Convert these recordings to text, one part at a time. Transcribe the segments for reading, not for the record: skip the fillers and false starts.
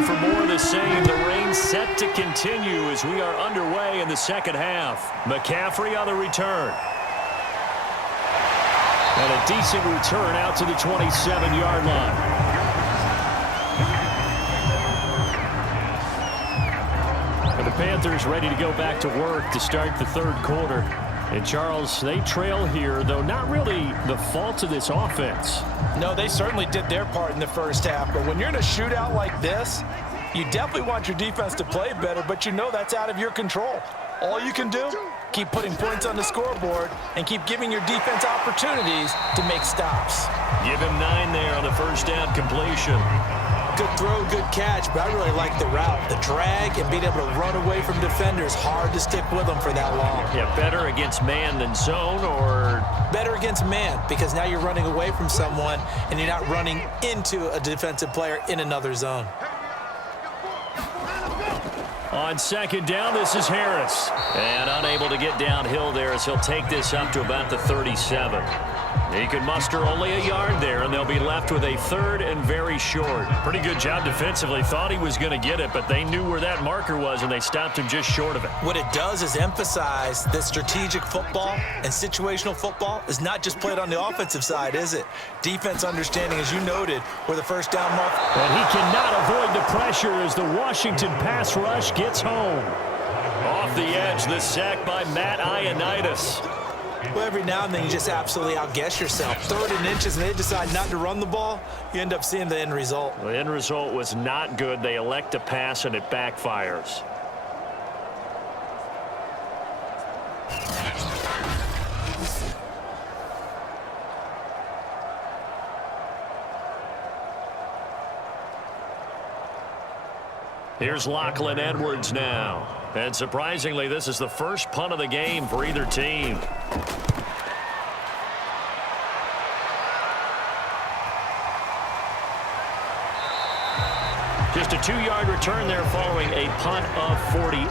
looking for more of the same. The rain set to continue as we are underway in the second half. McCaffrey on the return. And a decent return out to the 27-yard line. And the Panthers ready to go back to work to start the third quarter. And, Charles, they trail here, though not really the fault of this offense. No, they certainly did their part in the first half. But when you're in a shootout like this, you definitely want your defense to play better, but you know that's out of your control. All you can do, keep putting points on the scoreboard and keep giving your defense opportunities to make stops. Give him 9 there on the first down completion. Good throw, good catch, but I really like the route. The drag and being able to run away from defenders, hard to stick with them for that long. Yeah, better against man than zone, or? Better against man, because now you're running away from someone and you're not running into a defensive player in another zone. On second down, this is Harris. And unable to get downhill there as he'll take this up to about the 37. He can muster only a yard there, and they'll be left with a third and very short. Pretty good job defensively. Thought he was going to get it, but they knew where that marker was, and they stopped him just short of it. What it does is emphasize that strategic football and situational football is not just played on the offensive side, is it? Defense understanding, as you noted, where the first down mark. And he cannot avoid the pressure as the Washington pass rush gets home. Off the edge, the sack by Matt Ioannidis. Well, every now and then you just absolutely outguess yourself. 3rd and inches, and they decide not to run the ball. You end up seeing the end result. The end result was not good. They elect to pass, and it backfires. Here's Lachlan Edwards now. And surprisingly, this is the first punt of the game for either team. Just a 2-yard return there following a punt of 48.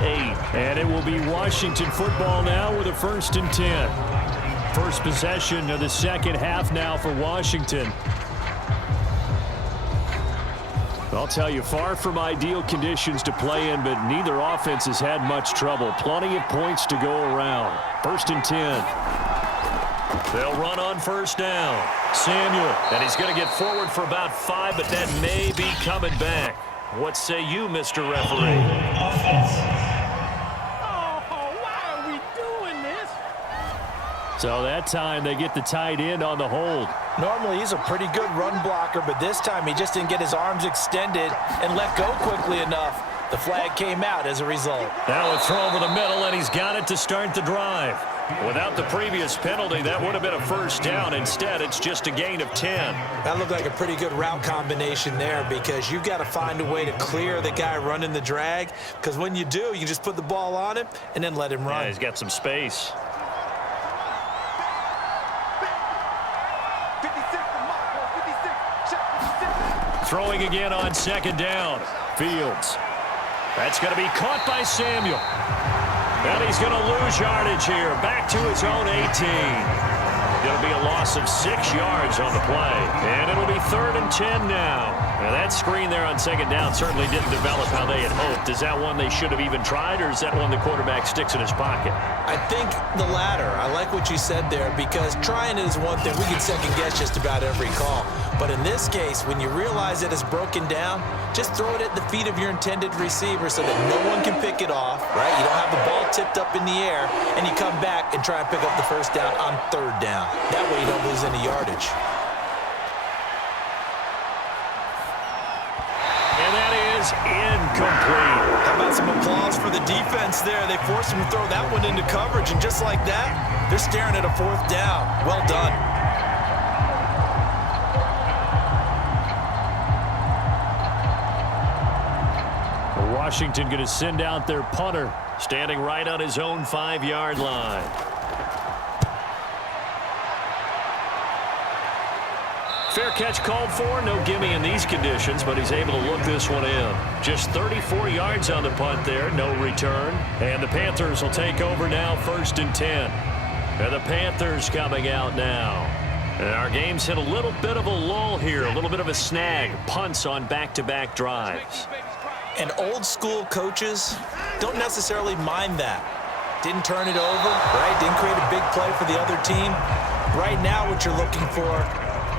And it will be Washington football now with a 1st and 10. First possession of the second half now for Washington. I'll tell you, far from ideal conditions to play in, but neither offense has had much trouble. Plenty of points to go around. 1st and 10. They'll run on first down. Samuel, and he's going to get forward for about 5, but that may be coming back. What say you, Mr. Referee? Why are we doing this? So that time they get the tight end on the hold. Normally he's a pretty good run blocker, but this time he just didn't get his arms extended and let go quickly enough. The flag came out as a result. Now a throw over the middle, and he's got it to start the drive. Without the previous penalty, that would have been a first down. Instead, it's just a gain of 10. That looked like a pretty good route combination there, because you've got to find a way to clear the guy running the drag, because when you do, you just put the ball on him and then let him run. Yeah, he's got some space. Throwing again on second down. Fields. That's going to be caught by Samuel. And he's going to lose yardage here. Back to his own 18. Going to be a loss of 6 yards on the play. And it'll be 3rd and 10 now. Now that screen there on second down certainly didn't develop how they had hoped. Is that one they should have even tried, or is that one the quarterback sticks in his pocket? I think the latter. I like what you said there, because trying it is one thing. We can second guess just about every call. But in this case, when you realize it is broken down, just throw it at the feet of your intended receiver so that no one can pick it off, right? You don't have the ball tipped up in the air, and you come back and try and pick up the first down on 3rd down. That way you don't lose any yardage. And that is incomplete. How about some applause for the defense there? They forced him to throw that one into coverage, and just like that, they're staring at a 4th down. Well done. Washington going to send out their punter, standing right on his own 5-yard line. Fair catch called for. No gimme in these conditions, but he's able to look this one in. Just 34 yards on the punt there. No return. And the Panthers will take over now, 1st and 10. And the Panthers coming out now. And our game's hit a little bit of a lull here, a little bit of a snag. Punts on back-to-back drives. And old school coaches don't necessarily mind that. Didn't turn it over, right? Didn't create a big play for the other team. Right now what you're looking for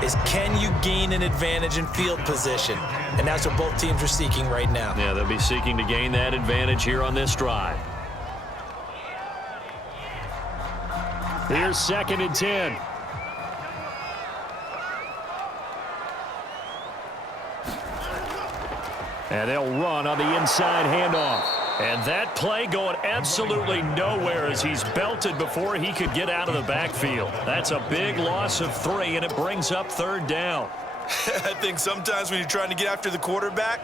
is, can you gain an advantage in field position? And that's what both teams are seeking right now. Yeah, they'll be seeking to gain that advantage here on this drive. Here's 2nd and 10. And they'll run on the inside handoff. And that play going absolutely nowhere as he's belted before he could get out of the backfield. That's a big loss of 3, and it brings up 3rd down. I think sometimes when you're trying to get after the quarterback,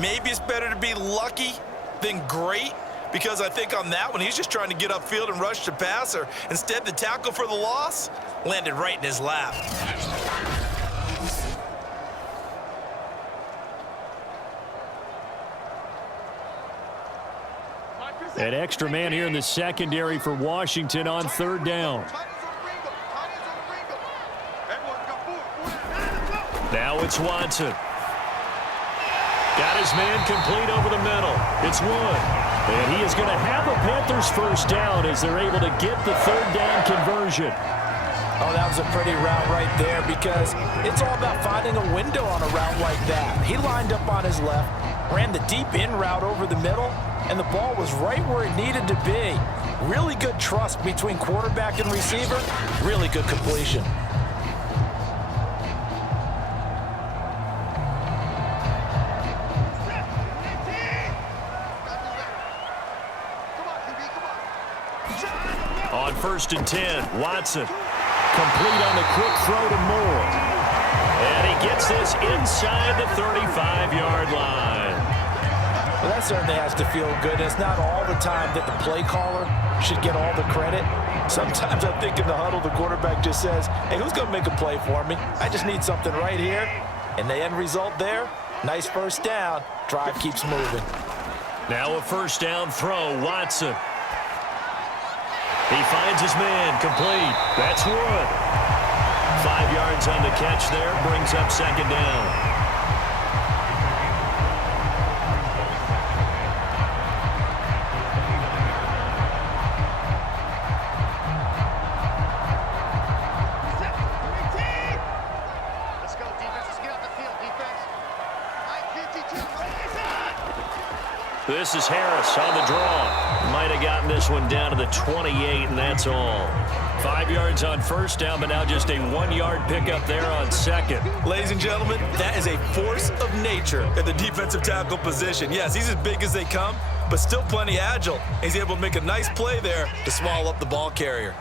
maybe it's better to be lucky than great, because I think on that one, he's just trying to get upfield and rush the passer. Instead, the tackle for the loss landed right in his lap. An extra man here in the secondary for Washington on 3rd down. Now it's Watson. Got his man complete over the middle. It's Wood. And he is going to have a Panthers 1st down as they're able to get the 3rd down conversion. Oh, that was a pretty route right there, because it's all about finding a window on a route like that. He lined up on his left, ran the deep in route over the middle, and the ball was right where it needed to be. Really good trust between quarterback and receiver. Really good completion. On 1st and 10, Watson. Complete on the quick throw to Moore. And he gets this inside the 35-yard line. Well, that certainly has to feel good. It's not all the time that the play caller should get all the credit. Sometimes I think in the huddle, the quarterback just says, hey, who's going to make a play for me? I just need something right here. And the end result there, nice 1st down. Drive keeps moving. Now a 1st down throw, Watson. He finds his man, complete. That's Wood. 5 yards on the catch there, brings up 2nd down. This is Harris on the draw. Might have gotten this one down to the 28, and that's all. 5 yards on 1st down, but now just a 1-yard pickup there on 2nd. Ladies and gentlemen, that is a force of nature at the defensive tackle position. Yes, he's as big as they come, but still plenty agile. He's able to make a nice play there to swallow up the ball carrier.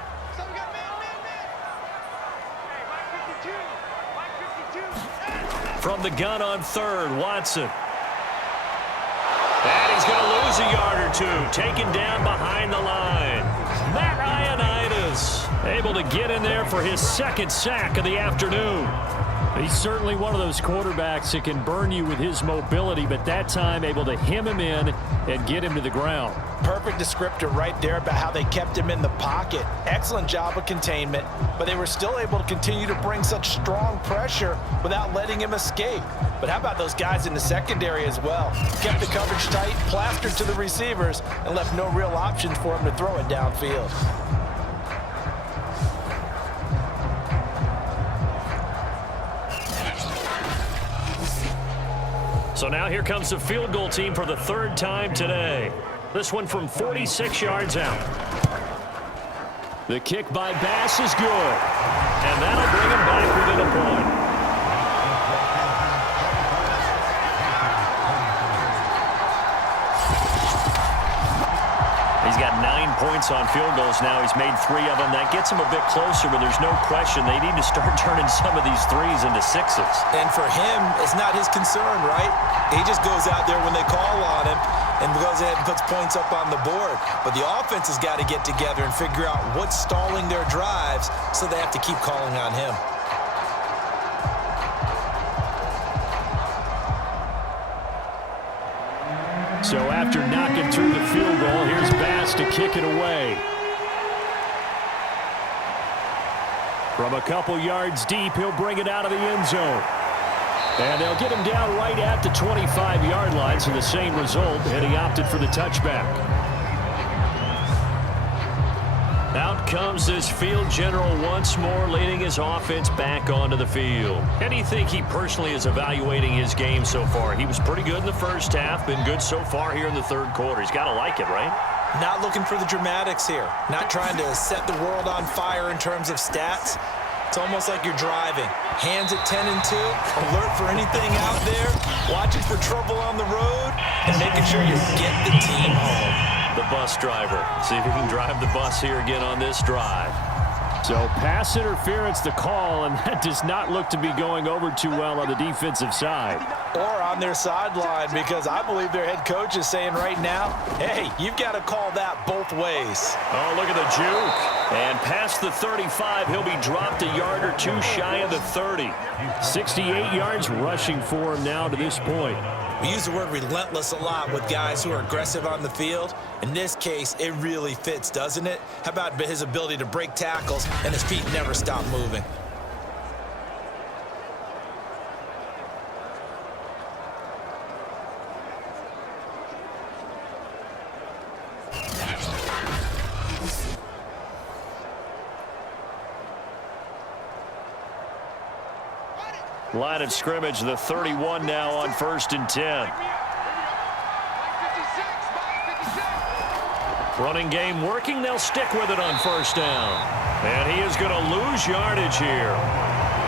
From the gun on 3rd, Watson. And he's going to lose a yard or 2, taken down behind the line. Matt Ioannidis able to get in there for his 2nd sack of the afternoon. He's certainly one of those quarterbacks that can burn you with his mobility, but that time able to hem him in and get him to the ground. Perfect descriptor right there about how they kept him in the pocket. Excellent job of containment, but they were still able to continue to bring such strong pressure without letting him escape. But how about those guys in the secondary as well? Kept the coverage tight, plastered to the receivers, and left no real options for him to throw it downfield. So now here comes the field goal team for the 3rd time today. This one from 46 yards out. The kick by Bass is good. And that'll bring him back within a point. He's got 9 points on field goals now. He's made 3 of them. That gets him a bit closer, but there's no question they need to start turning some of these 3s into 6s. And for him, it's not his concern, right? He just goes out there when they call on him and goes ahead and puts points up on the board. But the offense has got to get together and figure out what's stalling their drives, so they have to keep calling on him. So after knocking through the field goal, here's Bass to kick it away. From a couple yards deep, he'll bring it out of the end zone. And they'll get him down right at the 25-yard line, so the same result, and he opted for the touchback. Out comes this field general once more, leading his offense back onto the field. And do you think he personally is evaluating his game so far? He was pretty good in the first half, been good so far here in the third quarter. He's got to like it, right? Not looking for the dramatics here. Not trying to set the world on fire in terms of stats. It's almost like you're driving. Hands at 10 and 2, alert for anything out there, watching for trouble on the road, and making sure you get the team home. The bus driver. See if he can drive the bus here again on this drive. So pass interference the call, and that does not look to be going over too well on the defensive side. Or on their sideline, because I believe their head coach is saying right now, hey, you've got to call that both ways. Oh, look at the juke. And past the 35, he'll be dropped a yard or two shy of the 30. 68 yards rushing for him now to this point. We use the word relentless a lot with guys who are aggressive on the field. In this case, it really fits, doesn't it? How about his ability to break tackles and his feet never stop moving? Line of scrimmage, the 31 now on 1st and 10. Running game working. They'll stick with it on 1st down. And he is going to lose yardage here.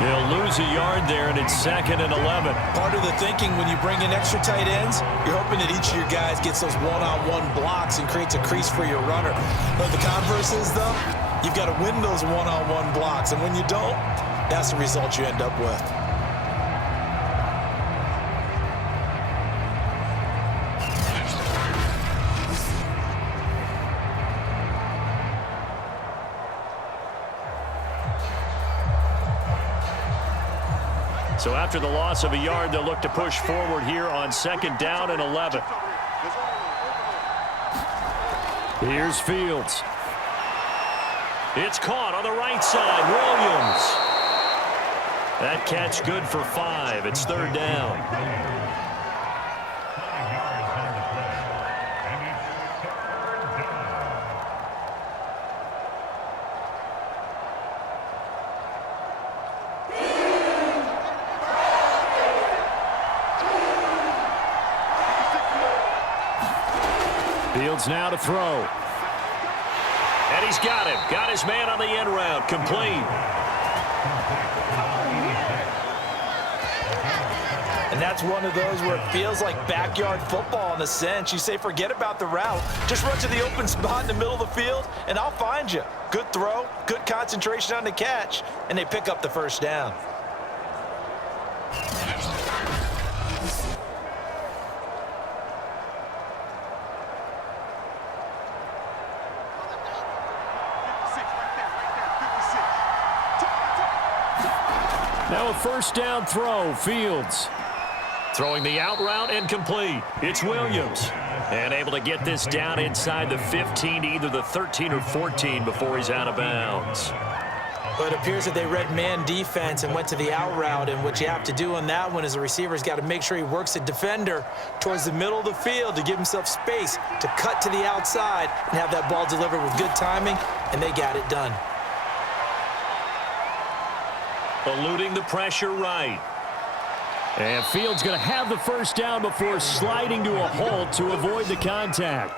He'll lose a yard there, and it's 2nd and 11. Part of the thinking when you bring in extra tight ends, you're hoping that each of your guys gets those one-on-one blocks and creates a crease for your runner. But the converse is, though, you've got to win those one-on-one blocks. And when you don't, that's the result you end up with. So after the loss of a yard, they'll look to push forward here on 2nd down and 11. Here's Fields. It's caught on the right side. Williams. That catch good for 5. It's 3rd down. Fields now to throw. And he's got him. Got his man on the end route. Complete. And that's one of those where it feels like backyard football in a sense. You say, forget about the route. Just run to the open spot in the middle of the field, and I'll find you. Good throw, good concentration on the catch, and they pick up the 1st down. Now a 1st down throw. Fields throwing the out route and complete. It's Williams. And able to get this down inside the 15 to either the 13 or 14 before he's out of bounds. Well, it appears that they read man defense and went to the out route, and what you have to do on that one is the receiver's got to make sure he works the defender towards the middle of the field to give himself space to cut to the outside and have that ball delivered with good timing, and they got it done. Eluding the pressure right. And Fields going to have the 1st down before sliding to a halt to avoid the contact.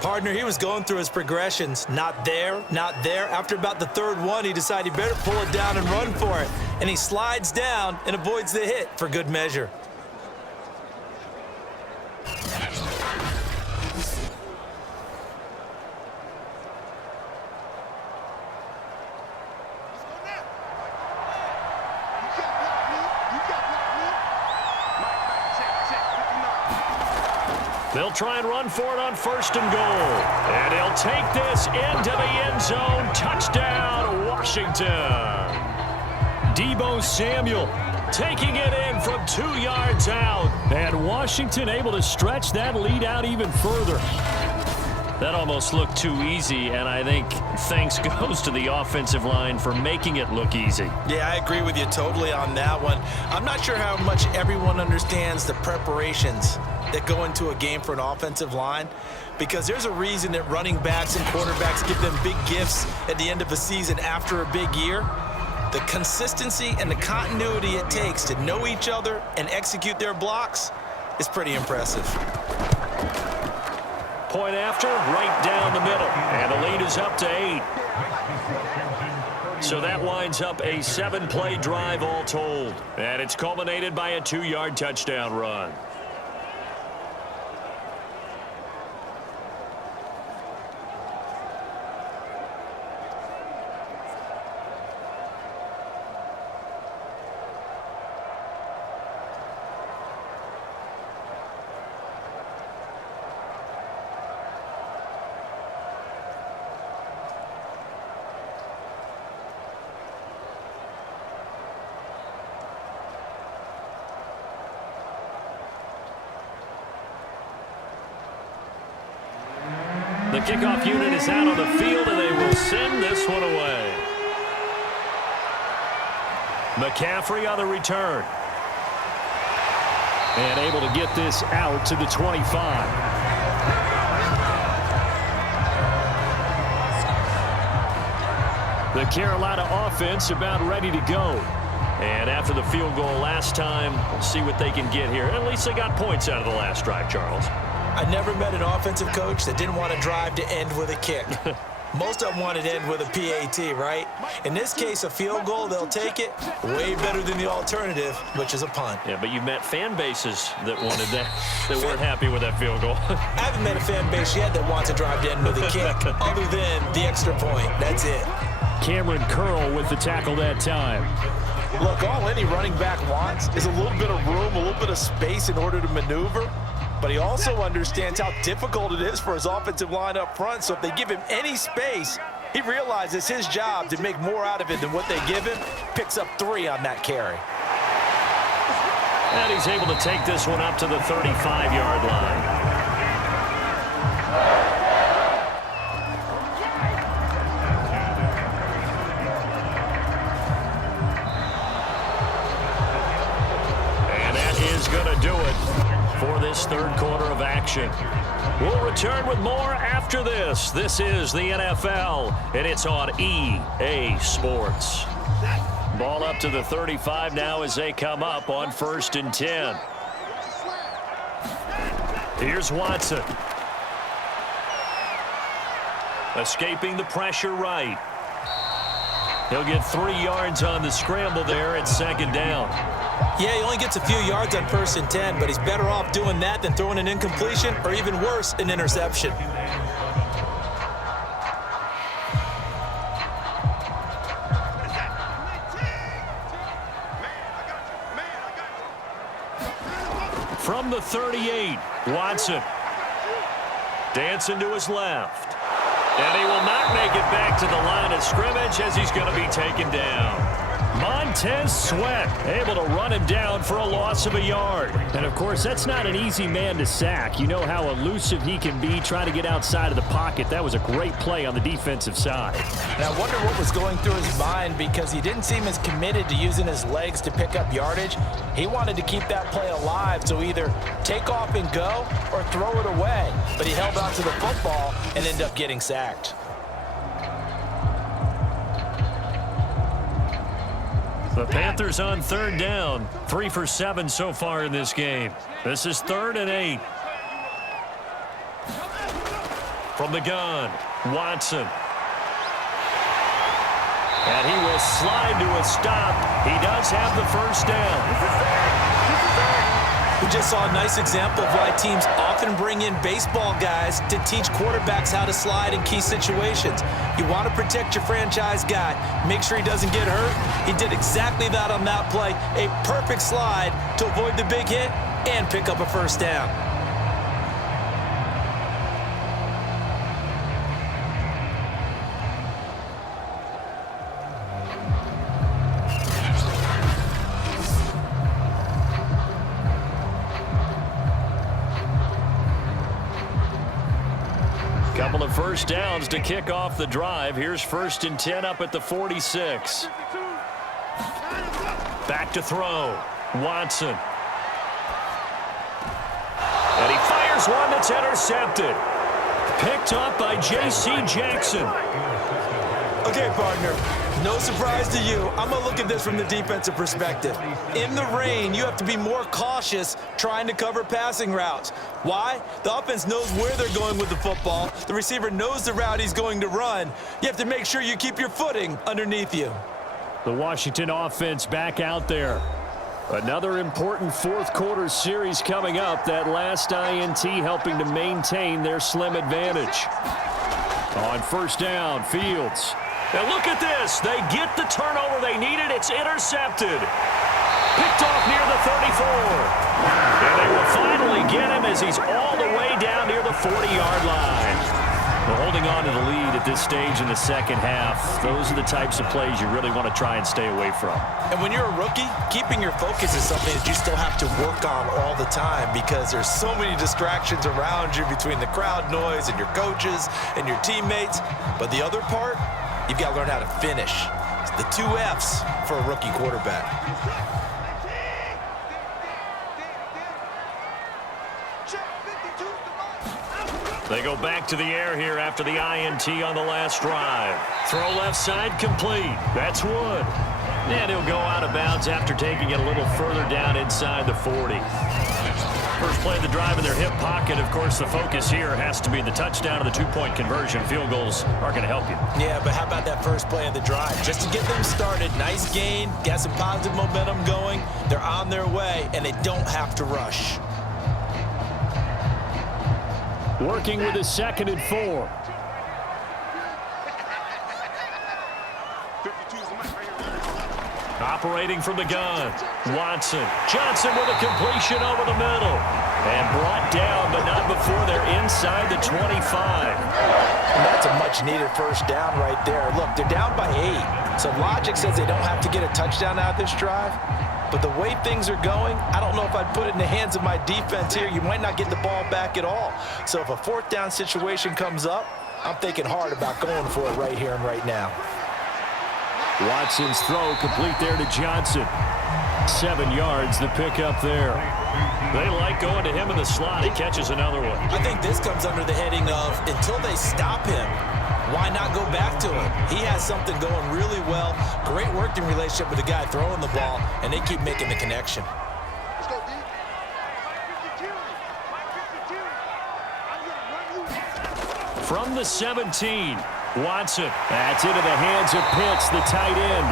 Partner, he was going through his progressions. Not there, not there. After about the 3rd one, he decided he better pull it down and run for it. And he slides down and avoids the hit for good measure. They'll try and run for it on 1st and goal. And he'll take this into the end zone. Touchdown, Washington. Deebo Samuel taking it in from 2 yards out. And Washington able to stretch that lead out even further. That almost looked too easy, and I think thanks goes to the offensive line for making it look easy. Yeah, I agree with you totally on that one. I'm not sure how much everyone understands the preparations that go into a game for an offensive line, because there's a reason that running backs and quarterbacks give them big gifts at the end of a season after a big year. The consistency and the continuity it takes to know each other and execute their blocks is pretty impressive. Point after, right down the middle. And the lead is up to 8. So that winds up a 7-play drive all told. And it's culminated by a 2-yard touchdown run. The kickoff unit is out on the field, and they will send this one away. McCaffrey on the return. And able to get this out to the 25. The Carolina offense about ready to go. And after the field goal last time, we'll see what they can get here. At least they got points out of the last drive, Charles. I never met an offensive coach that didn't want to drive to end with a kick. Most of them wanted to end with a PAT, right? In this case, a field goal, they'll take it. Way better than the alternative, which is a punt. Yeah, but you've met fan bases that wanted that, that weren't happy with that field goal. I haven't met a fan base yet that wants to drive to end with a kick, other than the extra point. That's it. Cameron Curl with the tackle that time. Look, all any running back wants is a little bit of room, a little bit of space in order to maneuver. But he also understands how difficult it is for his offensive line up front. So if they give him any space, he realizes his job to make more out of it than what they give him. Picks up 3 on that carry. And he's able to take this one up to the 35-yard line. And that is going to do it for this third quarter of action. We'll return with more after this. This is the NFL, and it's on EA Sports. Ball up to the 35 now as they come up on 1st and 10. Here's Watson. Escaping the pressure right. He'll get 3 yards on the scramble there at 2nd down. Yeah, he only gets a few yards on 1st and 10, but he's better off doing that than throwing an incompletion, or even worse, an interception. From the 38, Watson. Dancing to his left. And he will not make it back to the line of scrimmage as he's going to be taken down. Montez Sweat able to run him down for a loss of a yard. And, of course, that's not an easy man to sack. You know how elusive he can be trying to get outside of the pocket. That was a great play on the defensive side. And I wonder what was going through his mind, because he didn't seem as committed to using his legs to pick up yardage. He wanted to keep that play alive, so either take off and go or throw it away. But he held on to the football and ended up getting sacked. The Panthers on 3rd down. 3 for 7 so far in this game. This is 3rd and 8. From the gun, Watson. And he will slide to a stop. He does have the 1st down. We just saw a nice example of why teams often bring in baseball guys to teach quarterbacks how to slide in key situations. You want to protect your franchise guy. Make sure he doesn't get hurt. He did exactly that on that play. A perfect slide to avoid the big hit and pick up a 1st down. Couple of first downs to kick off the drive. Here's 1st and 10 up at the 46. Back to throw. Watson. And he fires one that's intercepted. Picked up by J.C. Jackson. Okay, partner, no surprise to you. I'm going to look at this from the defensive perspective. In the rain, you have to be more cautious trying to cover passing routes. Why? The offense knows where they're going with the football. The receiver knows the route he's going to run. You have to make sure you keep your footing underneath you. The Washington offense back out there. Another important fourth-quarter series coming up. That last INT helping to maintain their slim advantage. On 1st down, Fields. Now look at this. They get the turnover they needed. It's intercepted. Picked off near the 34. And they will finally get him as he's all the way down near the 40-yard line. Well, holding on to the lead at this stage in the second half, those are the types of plays you really want to try and stay away from. And when you're a rookie, keeping your focus is something that you still have to work on all the time because there's so many distractions around you between the crowd noise and your coaches and your teammates. But the other part, you've got to learn how to finish. It's the 2 F's for a rookie quarterback. They go back to the air here after the INT on the last drive. Throw left side complete. That's Wood. And he'll go out of bounds after taking it a little further down inside the 40. First play of the drive in their hip pocket. Of course, the focus here has to be the touchdown and the 2-point conversion. Field goals aren't going to help you. Yeah, but how about that first play of the drive? Just to get them started. Nice gain. Got some positive momentum going. They're on their way, and they don't have to rush. Working with a 2nd and 4. Operating from the gun. Watson. Johnson with a completion over the middle. And brought down, but not before they're inside the 25. And that's a much-needed first down right there. Look, they're down by 8. So logic says they don't have to get a touchdown out of this drive. But the way things are going, I don't know if I'd put it in the hands of my defense here. You might not get the ball back at all. So if a 4th down situation comes up, I'm thinking hard about going for it right here and right now. Watson's throw complete there to Johnson. 7 yards, the pickup there. They like going to him in the slot. He catches another one. I think this comes under the heading of until they stop him, why not go back to him? He has something going really well. Great working relationship with the guy throwing the ball, and they keep making the connection. From the 17, Watson. That's into the hands of Pitts, the tight end.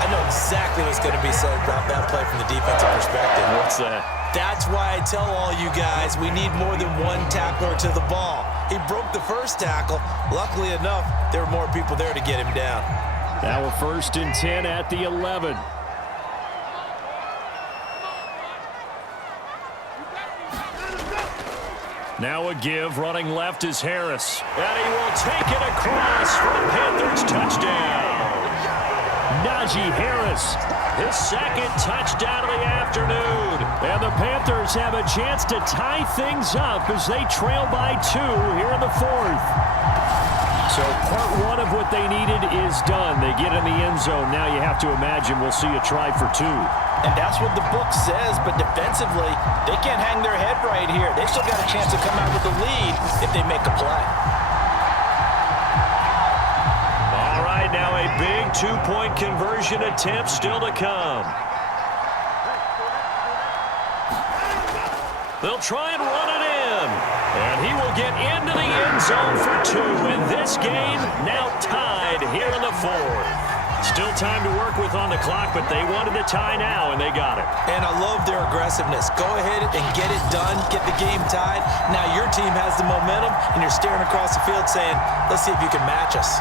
I know exactly what's going to be said about that play from the defensive perspective. What's that? That's why I tell all you guys we need more than one tackler to the ball. He broke the first tackle. Luckily enough, there were more people there to get him down. Now a 1st and 10 at the 11. Now a give, running left is Harris. And he will take it across for the Panthers touchdown. Najee Harris, his 2nd touchdown of the afternoon. And the Panthers have a chance to tie things up as they trail by 2 here in the 4th. So part 1 of what they needed is done. They get in the end zone. Now you have to imagine we'll see a try for 2. And that's what the book says, but defensively, they can't hang their head right here. They've still got a chance to come out with the lead if they make a play. All right, now a big 2-point conversion attempt still to come. They'll try and run it in. And he will get into the end zone for 2. And this game now tied here in the 4th. Still time to work with on the clock, but they wanted the tie now, and they got it. And I love their aggressiveness. Go ahead and get it done, get the game tied. Now your team has the momentum, and you're staring across the field saying, let's see if you can match us.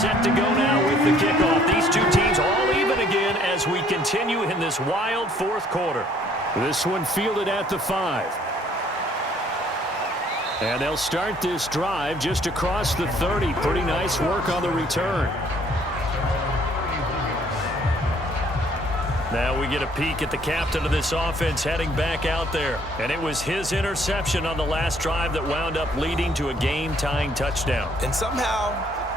Set to go now with the kickoff. These two teams all even again as we continue in this wild fourth quarter. This one fielded at the 5. And they'll start this drive just across the 30. Pretty nice work on the return. Now we get a peek at the captain of this offense heading back out there. And it was his interception on the last drive that wound up leading to a game-tying touchdown. And somehow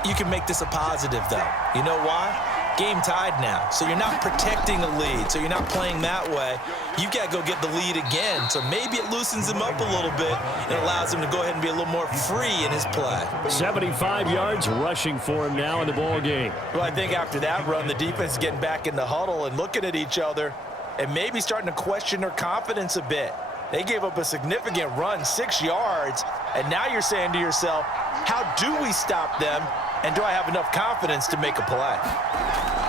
you can make this a positive, though. You know why? Game tied now. So you're not protecting a lead. So you're not playing that way. You've got to go get the lead again. So maybe it loosens him up a little bit and allows him to go ahead and be a little more free in his play. 75 yards rushing for him now in the ball game. Well, I think after that run, the defense is getting back in the huddle and looking at each other and maybe starting to question their confidence a bit. They gave up a significant run, 6 yards, and now you're saying to yourself, how do we stop them, and do I have enough confidence to make a play?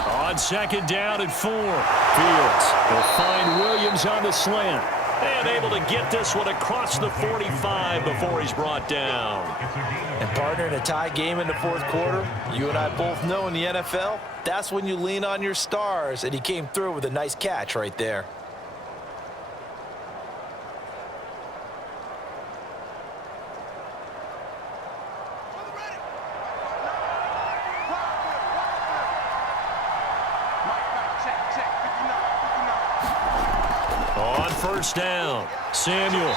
On second down and 4, Fields will find Williams on the slant. And able to get this one across the 45 before he's brought down. And partner, in a tie game in the fourth quarter, you and I both know in the NFL, that's when you lean on your stars, and he came through with a nice catch right there. On first down, Samuel.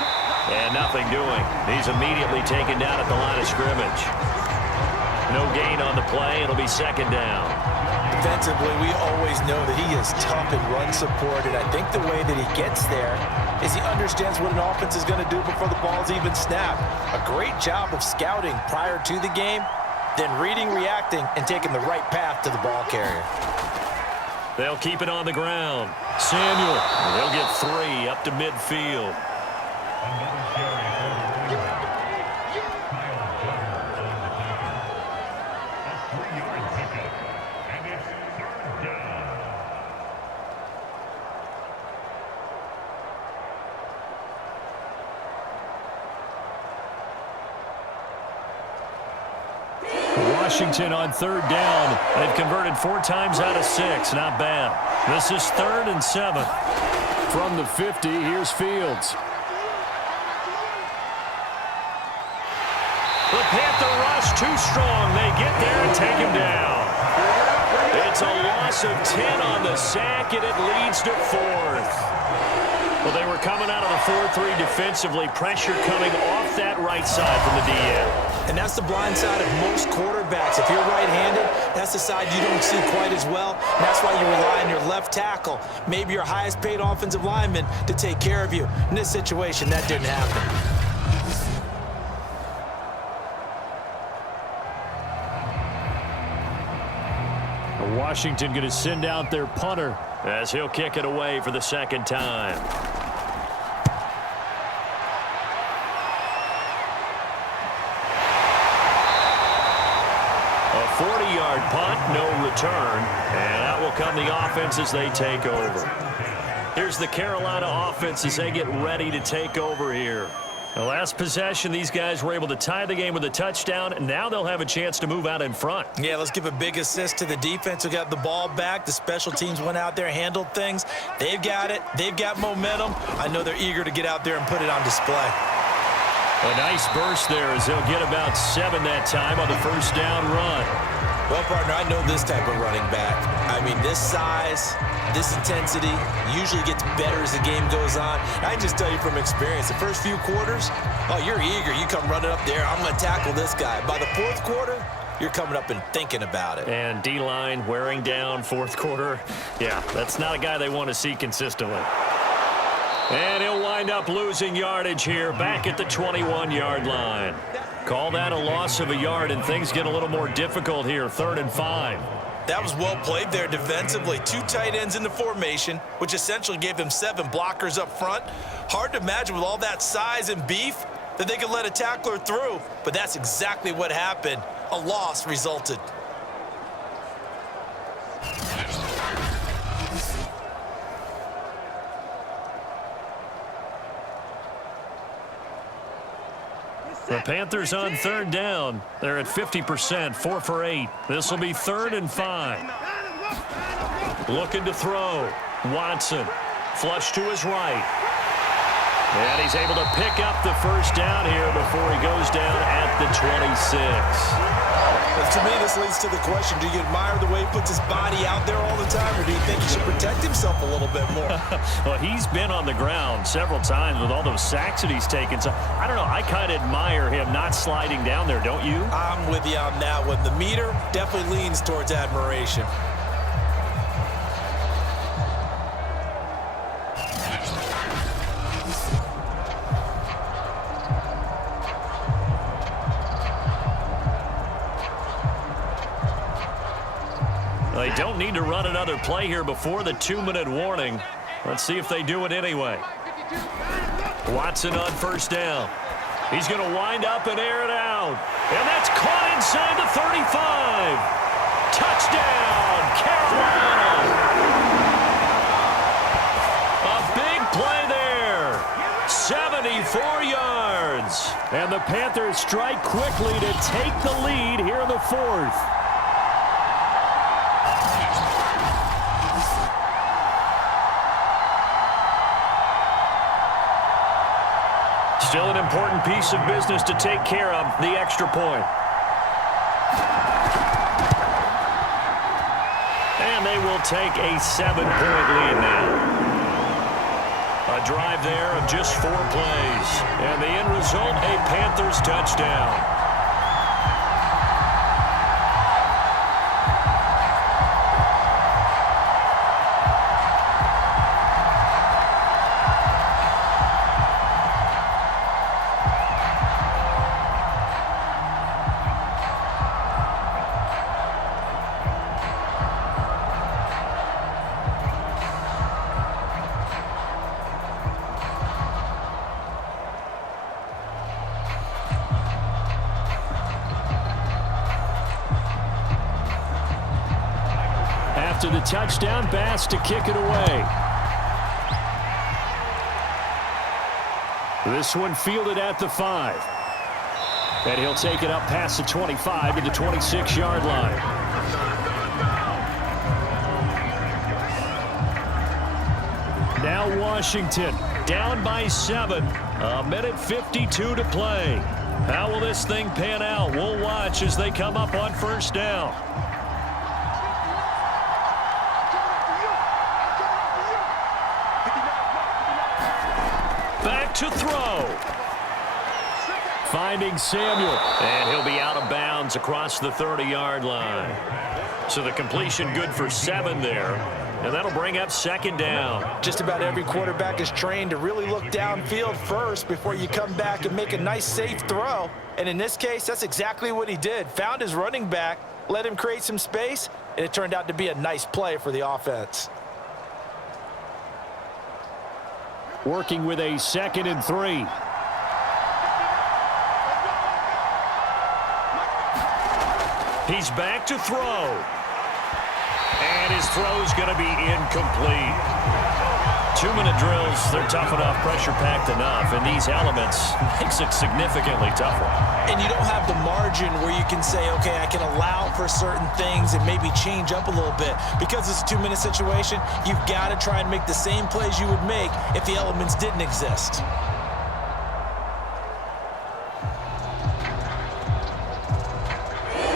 And nothing doing. He's immediately taken down at the line of scrimmage. No gain on the play. It'll be second down. Defensively, we always know that he is tough in run support, and I think the way that he gets there is he understands what an offense is going to do before the ball's even snapped. A great job of scouting prior to the game, then reading, reacting, and taking the right path to the ball carrier. They'll keep it on the ground. Samuel, they'll get 3 up to midfield. Washington on third down. They've converted 4 times out of 6. Not bad. This is 3rd and 7. From the 50, here's Fields. The Panther rush too strong. They get there and take him down. It's a loss of 10 on the sack, and it leads to 4th. Well, they were coming out of the 4-3 defensively. Pressure coming off that right side from the DN. And that's the blind side of most quarterbacks. If you're right-handed, that's the side you don't see quite as well. And that's why you rely on your left tackle, maybe your highest-paid offensive lineman, to take care of you. In this situation, that didn't happen. Washington going to send out their punter as he'll kick it away for the second time. A 40-yard punt, no return, and out will come the offense as they take over. Here's the Carolina offense as they get ready to take over here. The last possession, these guys were able to tie the game with a touchdown, and now they'll have a chance to move out in front. Yeah, let's give a big assist to the defense who got the ball back. The special teams went out there, handled things. They've got it. They've got momentum. I know they're eager to get out there and put it on display. A nice burst there as they'll get about 7 that time on the first down run. Well, partner, I know this type of running back. I mean, this size, this intensity usually gets better as the game goes on. I can just tell you from experience, the first few quarters, oh, you're eager. You come running up there, I'm going to tackle this guy. By the fourth quarter, you're coming up and thinking about it. And D-line wearing down fourth quarter. Yeah, that's not a guy they want to see consistently. And he'll wind up losing yardage here back at the 21-yard line. Call that a loss of a yard, and things get a little more difficult here, 3rd and 5. That was well played there defensively. 2 tight ends in the formation, which essentially gave them 7 blockers up front. Hard to imagine with all that size and beef that they could let a tackler through, but that's exactly what happened. A loss resulted. The Panthers on 3rd down. They're at 50%, 4 for 8. This will be 3rd and 5. Looking to throw. Watson, flush to his right. And he's able to pick up the first down here before he goes down at the 26. To me, this leads to the question, do you admire the way he puts his body out there all the time, or do you think he should protect himself a little bit more? Well, he's been on the ground several times with all those sacks that he's taken. So, I don't know, I kind of admire him not sliding down there, don't you? I'm with you on that one. The meter definitely leans towards admiration. They don't need to run another play here before the 2-minute warning. Let's see if they do it anyway. Watson on first down. He's going to wind up and air it out. And that's caught inside the 35. Touchdown, Carolina. A big play there. 74 yards. And the Panthers strike quickly to take the lead here in the fourth. Still an important piece of business to take care of, the extra point. And they will take a 7-point lead now. A drive there of just 4 plays. And the end result, a Panthers touchdown. After the touchdown, Bass to kick it away. This one fielded at the 5. And he'll take it up past the 25 to the 26-yard line. Now Washington down by 7. 1:52 to play. How will this thing pan out? We'll watch as they come up on first down. Back to throw. Finding Samuel. And he'll be out of bounds across the 30-yard line. So the completion good for 7 there. And that'll bring up second down. Just about every quarterback is trained to really look downfield first before you come back and make a nice, safe throw. And in this case, that's exactly what he did. Found his running back, let him create some space, and it turned out to be a nice play for the offense. Working with a 2nd and 3. He's back to throw. And his throw's going to be incomplete. 2-minute drills, they're tough enough, pressure-packed enough, and these elements makes it significantly tougher. And you don't have the margin where you can say, okay, I can allow for certain things and maybe change up a little bit. Because it's a 2-minute situation, you've got to try and make the same plays you would make if the elements didn't exist.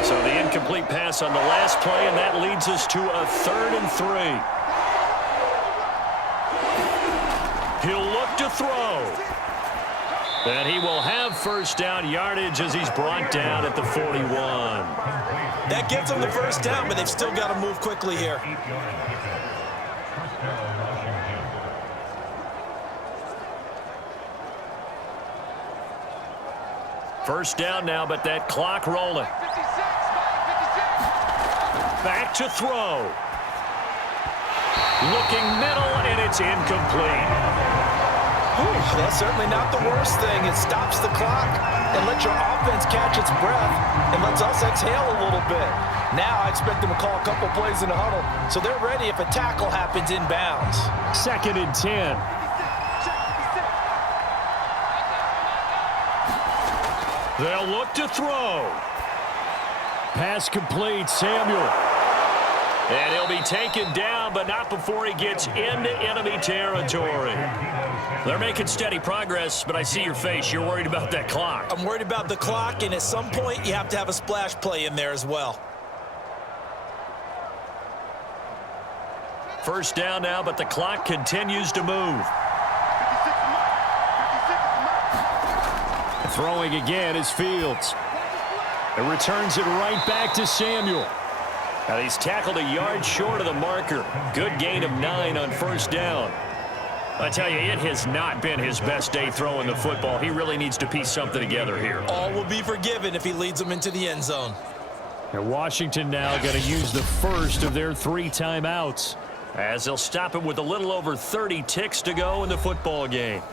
So the incomplete pass on the last play, and that leads us to a 3rd and 3. He'll look to throw. And he will have first down yardage as he's brought down at the 41. That gets them the first down, but they've still got to move quickly here. First down now, but that clock rolling. Back to throw. Looking middle, and it's incomplete. That's certainly not the worst thing. It stops the clock and lets your offense catch its breath and lets us exhale a little bit. Now I expect them to call a couple plays in the huddle, so they're ready if a tackle happens inbounds. 2nd and 10. They'll look to throw. Pass complete, Samuel. And he'll be taken down, but not before he gets into enemy territory. They're making steady progress, but I see your face. You're worried about that clock. I'm worried about the clock, and at some point, you have to have a splash play in there as well. First down now, but the clock continues to move. Throwing again is Fields. It returns it right back to Samuel. And he's tackled a yard short of the marker. Good gain of 9 on first down. I tell you, it has not been his best day throwing the football. He really needs to piece something together here. All will be forgiven if he leads them into the end zone. And Washington now going to use the first of their 3 timeouts, as they'll stop it with a little over 30 ticks to go in the football game.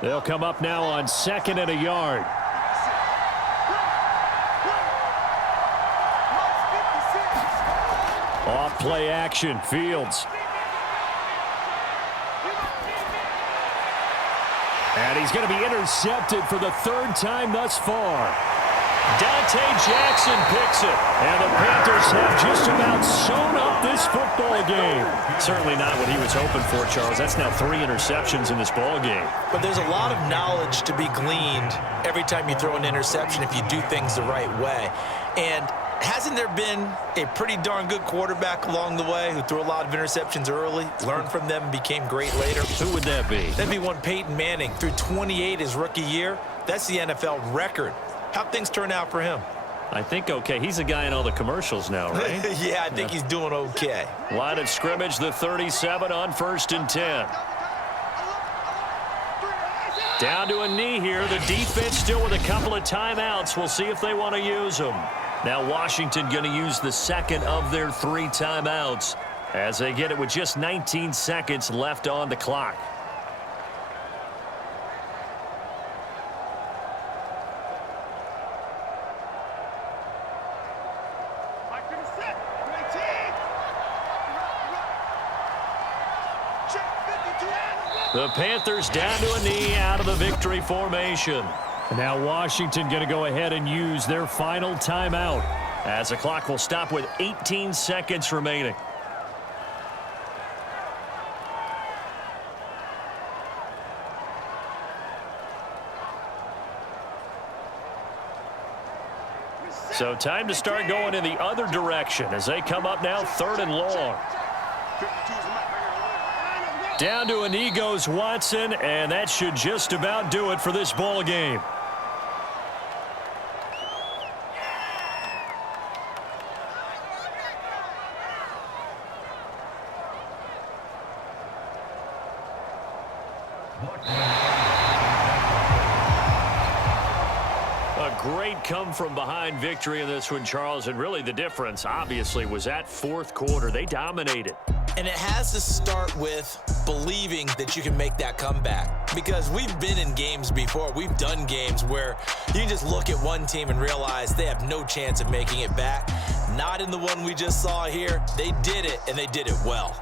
They'll come up now on 2nd and a yard. Off play action, Fields. And he's going to be intercepted for the 3rd time thus far. Dante Jackson picks it. And the Panthers have just about sewn up this football game. Certainly not what he was hoping for, Charles. That's now 3 interceptions in this ball game. But there's a lot of knowledge to be gleaned every time you throw an interception if you do things the right way. And hasn't there been a pretty darn good quarterback along the way who threw a lot of interceptions early, learned from them, and became great later? Who would that be? That'd be one Peyton Manning. Threw 28 his rookie year. That's the NFL record. How'd things turn out for him? I think okay. He's a guy in all the commercials now, right? Yeah, I think he's doing okay. Line of scrimmage, the 37 on 1st and 10. Down to a knee here. The defense still with a couple of timeouts. We'll see if they want to use them. Now Washington going to use the 2nd of their 3 timeouts as they get it with just 19 seconds left on the clock. The Panthers down to a knee out of the victory formation. Now Washington going to go ahead and use their final timeout as the clock will stop with 18 seconds remaining. So time to start going in the other direction as they come up now 3rd and long. Down to a knee goes Watson, and that should just about do it for this ball game. A great come-from-behind victory in this one, Charles, and really the difference, obviously, was that 4th quarter. They dominated. And it has to start with believing that you can make that comeback. Because we've been in games before. We've done games where you can just look at one team and realize they have no chance of making it back. Not in the one we just saw here. They did it, and they did it well.